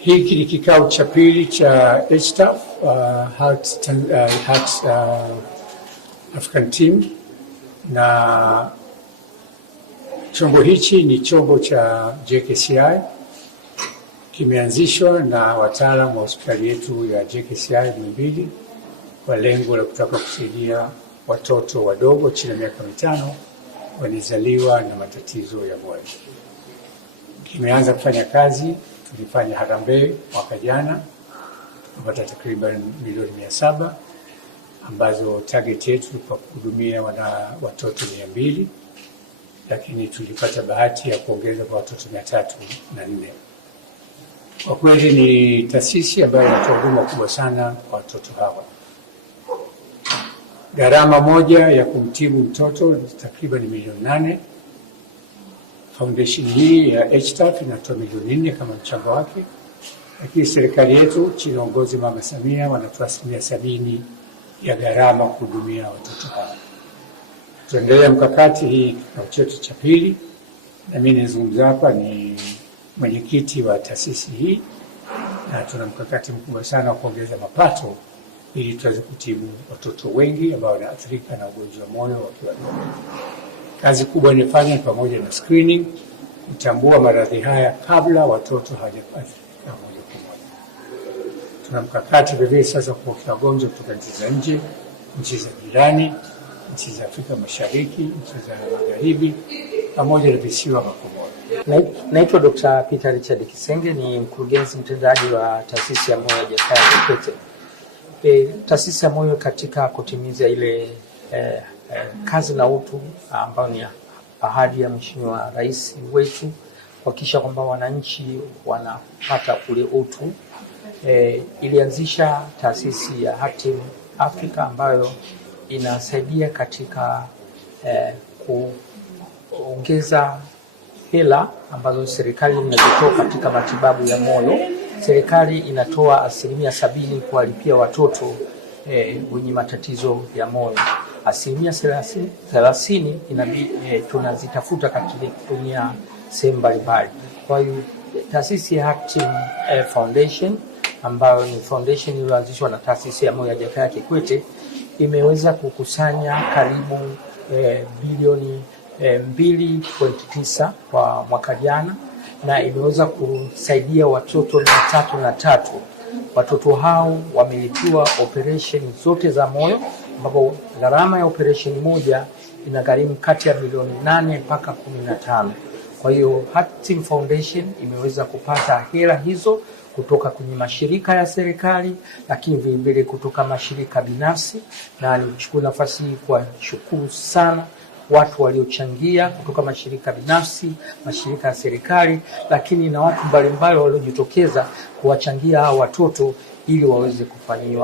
Hiki ni kikao cha pili cha HTAF, Heart African Team, na chombo hichi ni chombo cha JKCI, kimeanzishwa na wataalamu wa hospitali yetu ya JKCI Muhimbili kwa lengo la kutaka kusaidia watoto wadogo chini ya miaka 5 walizaliwa na matatizo ya moyo. Kimeanza kufanya kazi. Tulifanya harambee mwaka jana kupata takriban milioni 700 ambazo target yetu kwa kuhudumia watoto 200, lakini tulipata bahati ya kuongeza kwa watoto 304. Kwa kweli ni taasisi ambayo inatoa huduma kubwa sana kwa watoto hawa. Gharama moja ya kumtibu mtoto takriban milioni 8. Foundation hii ya HTAF inatoa milioni 4 kama mchango wake, lakini serikali yetu chini ya uongozi Mama Samia wanatoa 70% ya gharama kuhudumia watoto hawa. Tuendelea mkakati hii kikao chetu cha pili, na mimi nazungumza hapa ni mwenyekiti wa taasisi hii, na tuna mkakati mkubwa sana wa kuongeza mapato ili tuweze kutibu watoto wengi ambao wanaathirika na ugonjwa wa moyo wakiwa wadogo. Kazi kubwa inafanya pamoja na screening, kutambua maradhi haya kabla watoto hawajaathirika moja kwa moja. Tuna mkakati vile sasa kwa wagonjwa kutoka nchi za nje, nchi za jirani, nchi za Afrika Mashariki, nchi za Magharibi pamoja na visiwa vya Komoro. Naitwa Dr. Peter Richard Kisenge, ni mkurugenzi mtendaji wa taasisi ya moyo ya Jakaya Kikwete. Taasisi ya moyo katika kutimiza ile kazi na utu ambayo ni ahadi ya Mheshimiwa Rais wetu kuhakikisha kwamba wananchi wanapata ule utu. Ilianzisha taasisi ya Heart Team Africa ambayo inasaidia katika kuongeza hela ambazo serikali inazitoa katika matibabu ya moyo. Serikali inatoa 70% kuwalipia watoto wenye matatizo ya moyo. 30% inabidi tunazitafuta katika kutumia sehemu mbalimbali. Kwa hiyo taasisi ya Heart Team Foundation ambayo ni foundation iliyoanzishwa na taasisi ya moyo ya Jakaya Kikwete imeweza kukusanya karibu bilioni 2.9 kwa mwaka jana, na imeweza kusaidia watoto 303. Watoto hao wamelipiwa operation zote za moyo, ambapo gharama ya operation moja inagharimu kati ya milioni 8 mpaka 15. Kwa hiyo Heart Team Foundation imeweza kupata hela hizo kutoka kwenye mashirika ya serikali, lakini vile vile kutoka mashirika binafsi, na nichukue nafasi hii kuwashukuru sana watu waliochangia kutoka mashirika binafsi, mashirika ya serikali, lakini na watu mbalimbali waliojitokeza kuwachangia hao watoto ili waweze kufanyiwa